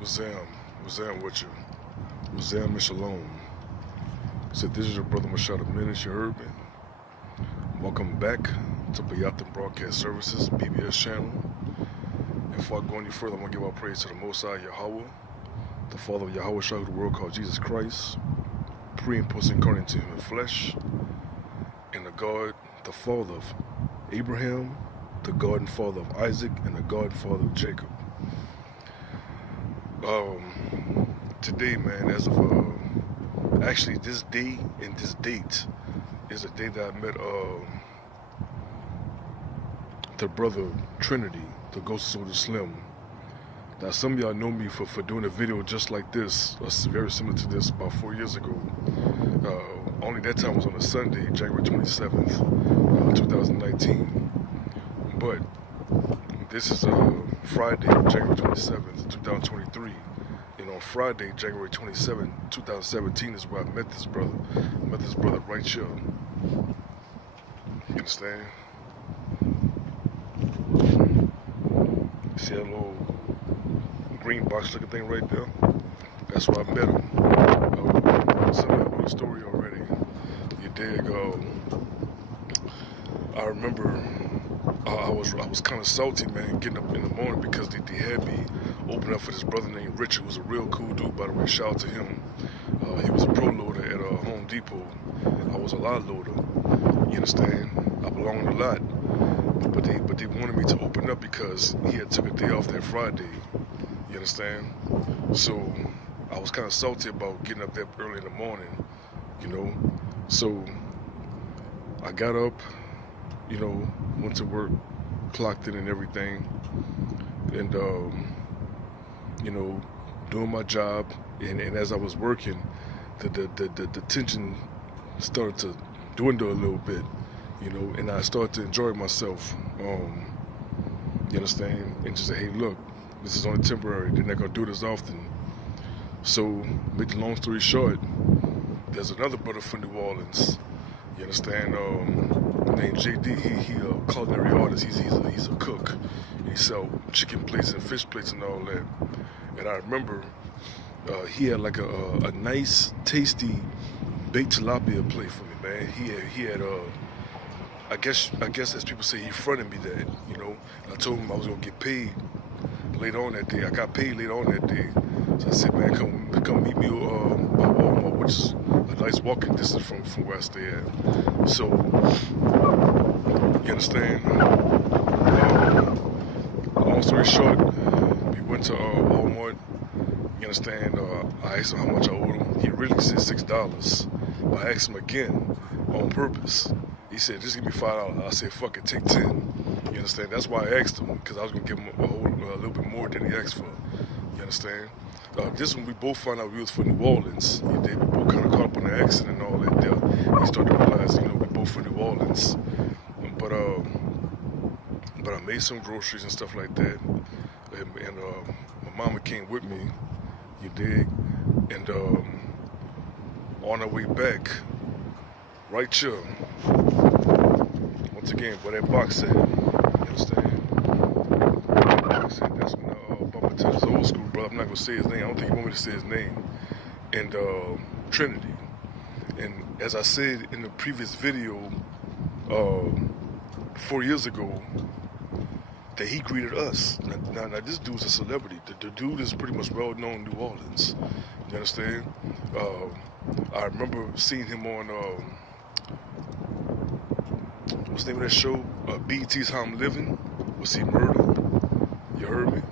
Wazam with you. Wazam and Shalom. Said this is your brother Masha the Menace, you heard me? Welcome back to Bayatham Broadcast Services, BBS channel. And before I go any further, I want to give our praise to the Most High Yahweh, the Father of Yahweh Shah, the world called Jesus Christ, pre and post incarnate to human flesh, and the God, the Father of Abraham, the God and Father of Isaac, and the God and Father of Jacob. Today, man, as of actually this day and this date is the day that I met the brother Trenitty, the Ghost of Soulja Slim. Now, some of y'all know me for doing a video just like this, very similar to this, about 4 years ago. Only that time was on a Sunday, January 27th, 2019. But this is Friday, January 27th, 2023. And on Friday, January 27th, 2017 is where I met this brother. I met this brother right here. You understand? See that little green box looking thing right there? That's where I met him. Some of y'all know the story already. You dig? I remember I was kind of salty, man, getting up in the morning because they had me open up for this brother named Richard, who was a real cool dude, by the way. Shout out to him. He was a pro loader at Home Depot. I was a lot loader. You understand? I belonged a lot. But they wanted me to open up because he had took a day off that Friday. You understand? So I was kind of salty about getting up that early in the morning, you know. So I got up, you know, went to work, clocked in and everything, and you know, doing my job. And as I was working, the tension started to dwindle a little bit, you know, and I started to enjoy myself. You understand? And just say, hey, look, this is only temporary. They're not gonna do this often. So, make the long story short, there's another brother from New Orleans. You understand? Named JD. He a culinary artist. He's a cook. He sell chicken plates and fish plates and all that. And I remember he had like a nice, tasty baked tilapia plate for me, man. He had I guess as people say, he fronted me that, you know. And I told him I was gonna get paid later on that day. I got paid later on that day. So I said, man, come meet me by Walmart, which is a nice walking distance from where I stay at. So, you understand? Long story short, we went to Walmart. You understand? I asked him how much I owed him. He really said $6. But I asked him again on purpose. He said, just give me $5. I said, fuck it, take 10. You understand? That's why I asked him, because I was going to give him a little bit more than he asked for. You understand? This one, we both found out we was from New Orleans. We both kind of caught up on the accent and all that there. He started to realize, you know, we both from New Orleans. But I made some groceries and stuff like that. And my mama came with me, you dig? And on our way back, right here, once again, where that box said, you understand? That box said, that's when I bumped into this old school brother. I'm not going to say his name. I don't think he want me to say his name. And Trenitty. And as I said in the previous video, 4 years ago, that he greeted us. Now this dude's a celebrity. The dude is pretty much well known in New Orleans. You understand? I remember seeing him on, what's the name of that show? BET's How I'm Living. Was he murdered? You heard me?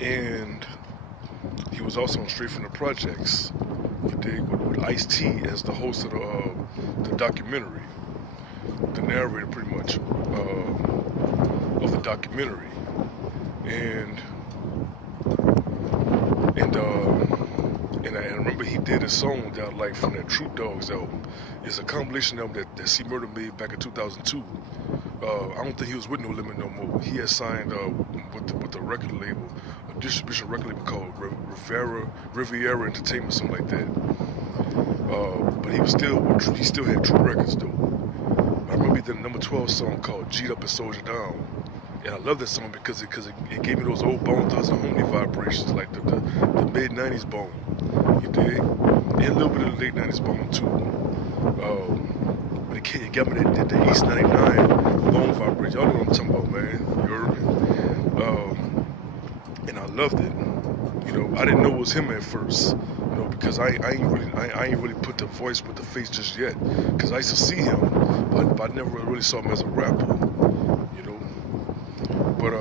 And he was also on Straight from the Projects. You dig? With Ice-T as the host of the documentary. The narrator, pretty much, of the documentary. And I remember he did a song that I like from that True Dogs album. It's a compilation album that C Murder made back in 2002. I don't think he was with No Limit no more. He had signed with the record label, a distribution record label called Riviera Entertainment, something like that. But he still had True Records though. I remember he did a number 12 song called G'd Up and Soulja Down. And I love that song because it gave me those old Bone Thugs and Homie vibrations, like the mid-90s Bone, you dig? And a little bit of the late 90s Bone too. But it got me the East 99 Bone vibration. Y'all know what I'm talking about, man. You heard me? And I loved it. You know, I didn't know it was him at first, you know, because I ain't really put the voice with the face just yet. Because I used to see him, but I never really saw him as a rapper, you know. But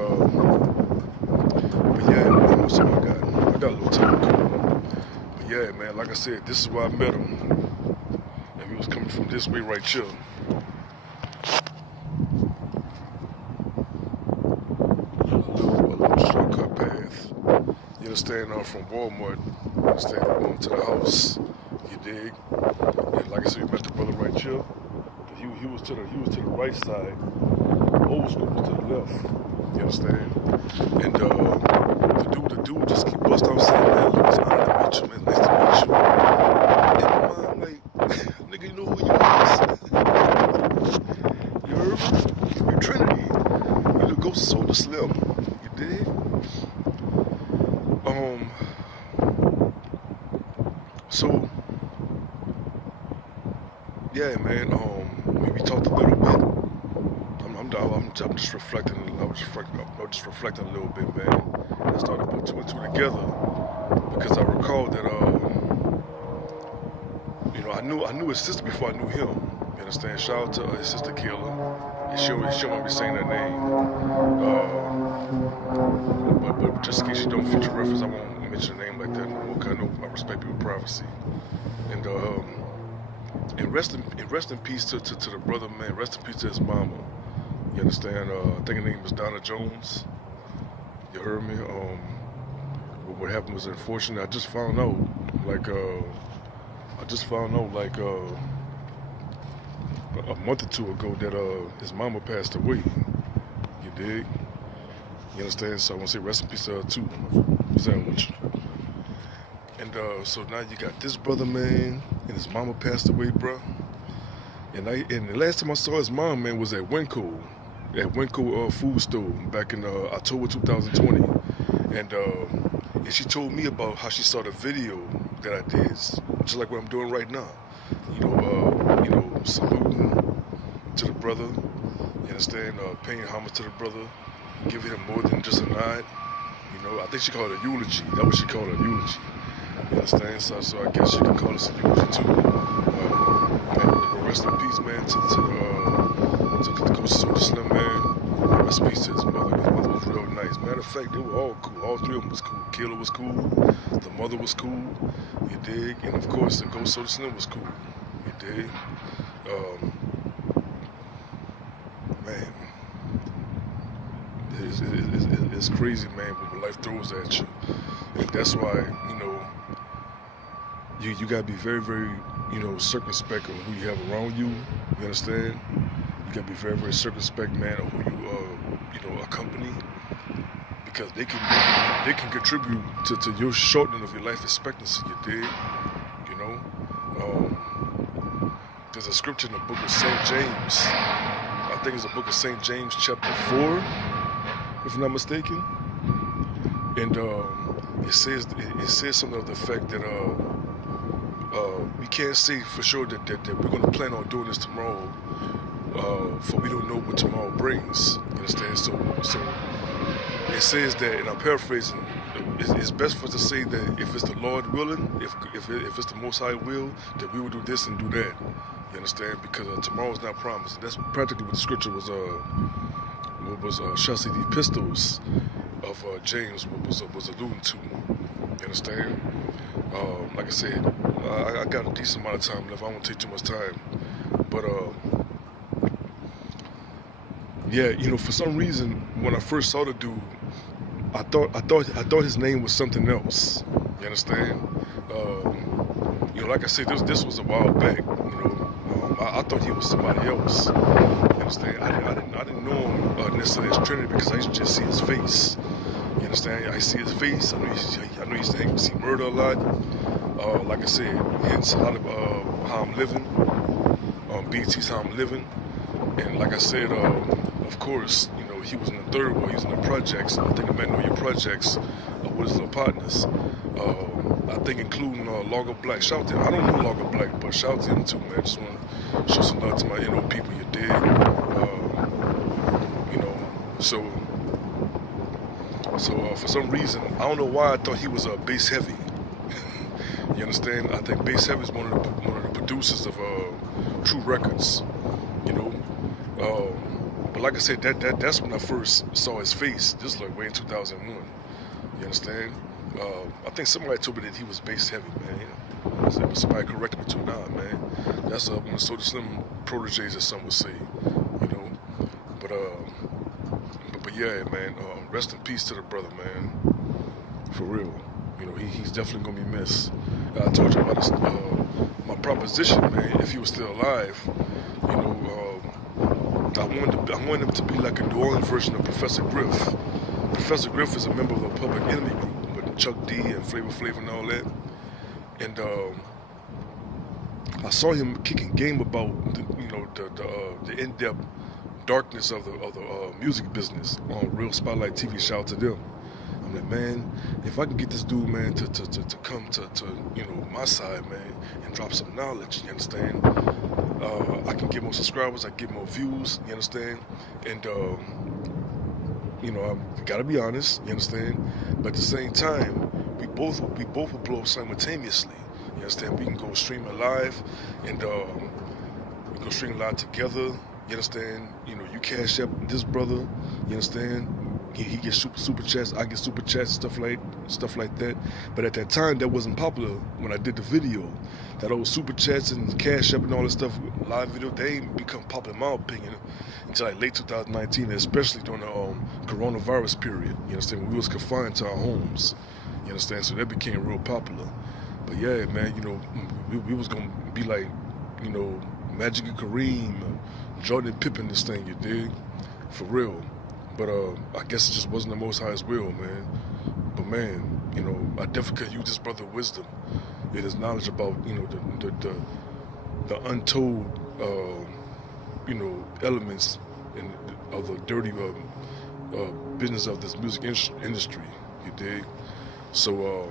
yeah, man, what's up? I got a little time to go. But yeah, man, like I said, this is where I met him. And he was coming from this way right here. A little shortcut path. You understand? From Walmart, you understand? Going to the house. You dig? And like I said, we met the brother right here. He was to the right side. Old school was to the left. You understand? And the dude just keep busting out saying, man, look, it's honor to meet you, man. Nice to meet you. In my mind, I'm like, nigga, you know who you is? You heard me? You Trenitty. You the ghost of Soulja Slim. You dig? So yeah, man. We talked a little bit. I'm just reflecting. I was just reflecting a little bit, man. And I started putting two and two together because I recalled that you know, I knew his sister before I knew him. You understand? Shout out to his sister Kayla. And she'll want me saying that name. But just in case you don't feature reference, I won't mention a name like that no more. Cause I know I respect people's privacy. And rest in peace to the brother, man. Rest in peace to his mama. You understand? I think her name was Donna Jones. You heard me? What happened was unfortunate. I just found out, like, a month or two ago that his mama passed away. You dig? You understand? So I want to say rest in peace to her too. Sandwich. And so now you got this brother, man, and his mama passed away, bro. And the last time I saw his mom, man, was at Winco food store back in October 2020. And she told me about how she saw the video that I did, just like what I'm doing right now. You know, saluting to the brother. You understand? Paying homage to the brother, giving him more than just a nod. You know, I think she called it a eulogy. That's what she called it, a eulogy. You understand? So I guess you can call this a eulogy too. And rest in peace, man, to the ghost of Soulja Slim, man. Rest in peace to his mother. His mother was real nice. Matter of fact, they were all cool. All three of them was cool. Kayla was cool. The mother was cool. You dig? And of course, the ghost of Soulja Slim was cool. You dig? Man, it's crazy, man, what life throws at you. And that's why, you know, you gotta be very, very, you know, circumspect of who you have around you. You understand? You gotta be very, very circumspect, man, of who you know, accompany, because they can contribute to your shortening of your life expectancy. You dig? You know, there's a scripture in the book of St. James. I think it's the book of St. James, chapter 4, if I'm not mistaken. And it says something of the fact that we can't say for sure that we're going to plan on doing this tomorrow, for we don't know what tomorrow brings. You understand? So it says that, and I'm paraphrasing, it's best for us to say that if it's the Lord willing, if it's the Most High will, that we will do this and do that. You understand? Because tomorrow's not promised. That's practically what the scripture was. Shall I say, the epistles of James was alluding to. You understand? Like I said, I got a decent amount of time left. I won't take too much time, but yeah, you know, for some reason, when I first saw the dude, I thought his name was something else. You understand? You know, like I said, this was a while back. You know, I thought he was somebody else. You understand? I didn't know him necessarily as Trenitty because I used to just see his face. You understand? I see his face. I know he used to hang with C Murder a lot. Like I said, hence a lot of how I'm living. BT's how I'm living. And like I said, of course, you know, know, he was in the third ward, he was in the projects. I think the man know your projects with his little partners. I think including Largo Black. Shout out to him. I don't know Largo Black, but shout out to him too, man. Just want to show some love to my NO people, you dig? You know, so for some reason, I don't know why I thought he was bass heavy. You understand? I think bass heavy is one of the producers of True Records. You know, but like I said, that's when I first saw his face. This was like way in 2001. You understand? I think somebody told me that he was bass heavy, man. Somebody corrected me too. Nah, man. That's one of the Soulja Slim proteges, as some would say. You know, but yeah, man. Rest in peace to the brother, man. For real. You know, he's definitely gonna be missed. I told you about this, my proposition, man. If he was still alive, you know, I wanted him to be like a New Orleans version of Professor Griff. Professor Griff is a member of the Public Enemy group with Chuck D and Flavor Flav and all that. And I saw him kicking game about the in-depth darkness of the music business on Real Spotlight TV. Shout out to them. I'm like, man, if I can get this dude, man, to come to you know, my side, man, and drop some knowledge, you understand? I can get more subscribers, I can get more views, you understand? And you know, I gotta be honest, you understand? But at the same time, we both will blow simultaneously. You understand? We can go streaming live, and we go stream live together. You understand? You know, you cash up this brother. You understand? He gets super chats, I get super chats, stuff like that. But at that time, that wasn't popular when I did the video. That old super chats and cash up and all that stuff, live video, they ain't become popular in my opinion until like late 2019, especially during the coronavirus period. You understand? When we was confined to our homes. You understand? So that became real popular. But yeah, man, you know, we was gonna be like, you know, Magic and Kareem, Jordan and Pippen, this thing, you dig? For real. But I guess it just wasn't the Most High's will, man. But man, you know, I definitely could use this brother's wisdom and his knowledge about, you know, the untold, you know, elements of the dirty business of this music industry. You dig? So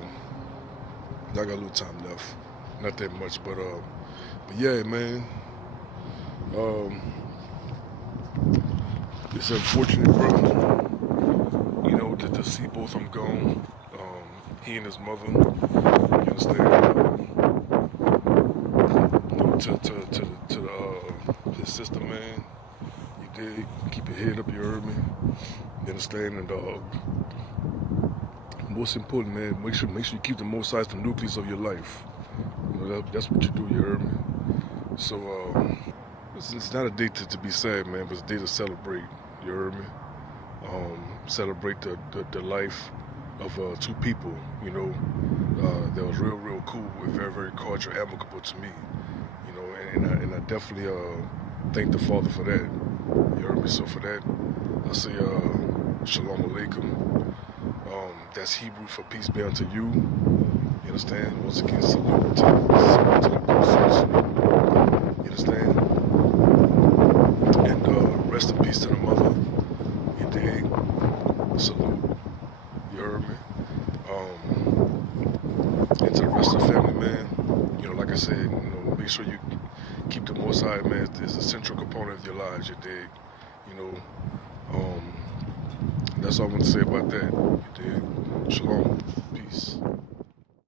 I got a little time left, not that much, but yeah, man. It's unfortunate, bro, you know, to see both of them gone. He and his mother, you understand? You know, to his sister, man, you dig? Keep your head up, you heard me? You understand? And most important, man, make sure you keep the Most High the nucleus of your life. You know, that's what you do, you heard me? So, it's not a day to be sad, man, but it's a day to celebrate. You heard me? Celebrate the life of two people, you know, that was real cool and very cordial, amicable to me, you know, and I definitely thank the Father for that. You heard me? So for that, I say Shalom Aleichem. That's Hebrew for peace be unto you. You understand? Once again, salute to the process. You understand? And rest in peace to the mother. You dig? Salute. You heard me? And to the rest of the family, man, you know, like I said, you know, make sure you keep the Most High, man, is a central component of your lives, you dig? You know, that's all I want to say about that, you dig? Shalom. Peace.